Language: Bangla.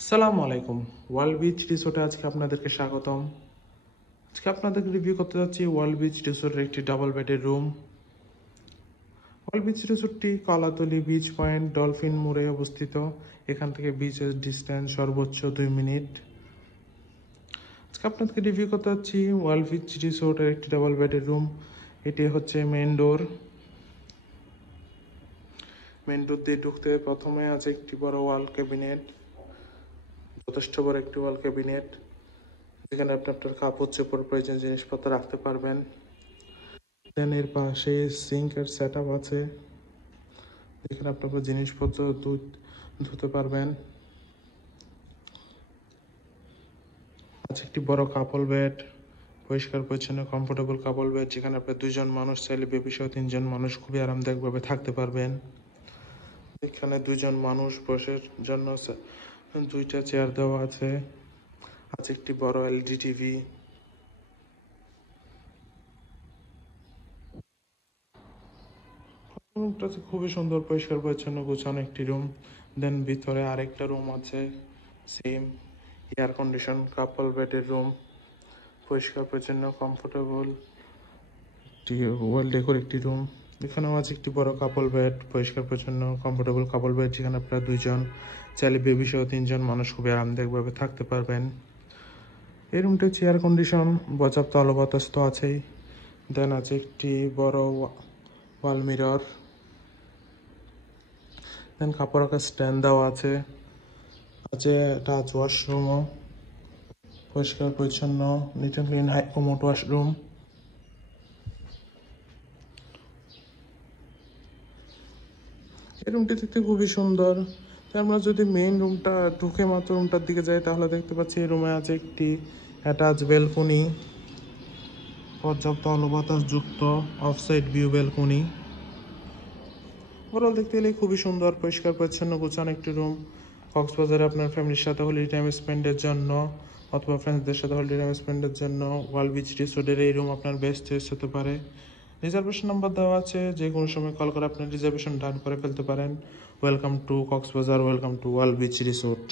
আসসালামু আলাইকুম। ওয়ার্ল্ড বিচ রিসোর্টে আজকে আপনাদেরকে স্বাগতম। আজকে আপনাদেরকে রিভিউ করতে যাচ্ছি ওয়ার্ল্ড বিচ রিসোর্টের একটি ডাবল বেডের রুম। ওয়ার্ল্ড বিচ রিসোর্টটি কলাতলি বিচ পয়েন্ট ডলফিন মোড়ে অবস্থিত। এখান থেকে বিচের ডিস্টেন্স সর্বোচ্চ 2 মিনিট। আজকে আপনাদেরকে রিভিউ করতে যাচ্ছি ওয়ার্ল্ড বিচ রিসোর্টের একটি ডাবল বেডের রুম। এটি হচ্ছে মেন ডোর। মেন ডোর দিয়ে ঢুকতে প্রথমে আছে একটি বড় ওয়াল ক্যাবিনেট, যথেষ্ট বড় একটি ওয়াল ক্যাবিনেট, যেখানে আপনি আপনার কাপড় চোপড় প্রয়োজনীয় জিনিসপত্র রাখতে পারবেন। দেন এর পাশে সিঙ্কের সেট আপ আছে, যেখানে আপনার জিনিসপত্র ধুতে পারবেন। আছে একটি বড় কাপল বেড, পরিষ্কার পরিচ্ছন্ন কমফোর্টেবল কাপল বেড, যেখানে আপনি 2জন মানুষ চাইলে বেবি সহ 3জন মানুষ খুবই আরামদায়কভাবে থাকতে পারবেন। এখানে 2জন মানুষ বসার জন্য 2টা চেয়ার দেওয়া আছে। আছে একটি বড় এলইডি টিভি। রুমটা খুবই সুন্দর, পরিষ্কার পরিচ্ছন্ন গোছানো একটি রুম। দেন ভিতরে আরেকটা রুম আছে, সেম এয়ার কন্ডিশন কাপল বেডের রুম, পরিষ্কার পরিচ্ছন্ন কমফোর্টেবল একটি ওয়েল ডেকোর একটি রুম। এখানেও আছে একটি বড় কাপল বেড, পরিষ্কার পরিচ্ছন্ন কমফোর্টেবল কাপল বেড, যেখানে আপনারা 2জন চাইলে বেবি সহ 3জন মানুষ খুবই আরামদায়কভাবে থাকতে পারবেন। এই রুমটি হচ্ছে এয়ার কন্ডিশন, পর্যাপ্ত আলো বাতাস তো আছেই। দেন আছে একটি বড় ওয়াল মিরর। দেন কাপড় রাখার স্ট্যান্ড দেওয়া আছে। আছে টাচ ওয়াশরুমও, পরিষ্কার পরিচ্ছন্ন neat and clean high commode washroom. এই রুমটি দেখতে খুবই সুন্দর। তাই আমরা যদি মেইন রুমটা ঢুকে মাত্র রুমটার দিকে যাই, তাহলে দেখতে পাচ্ছি এই রুমে আছে একটি অ্যাটাচ ব্যালকনি, পর্যাপ্ত আলো বাতাস যুক্ত অফসাইড ভিউ ব্যালকনি। ওভারঅল দেখতে গেলে খুবই সুন্দর, পরিষ্কার পরিচ্ছন্ন গোছানো একটি রুম। কক্সবাজারে আপনার ফ্যামিলির সাথে হলিডে টাইম স্পেন্ডের জন্য অথবা ফ্রেন্ডসদের সাথে হলিডে টাইম স্পেন্ডের জন্য ওয়ার্ল্ড বিচ রিসোর্টের এই রুম আপনার বেস্ট চয়েস হতে পারে। রিজার্ভেশন নাম্বার দেওয়া আছে, যে কোনো সময় কল করে আপনার রিজার্ভেশন ডান করে ফেলতে পারেন। Welcome to Cox's Bazar, welcome to world beach resort.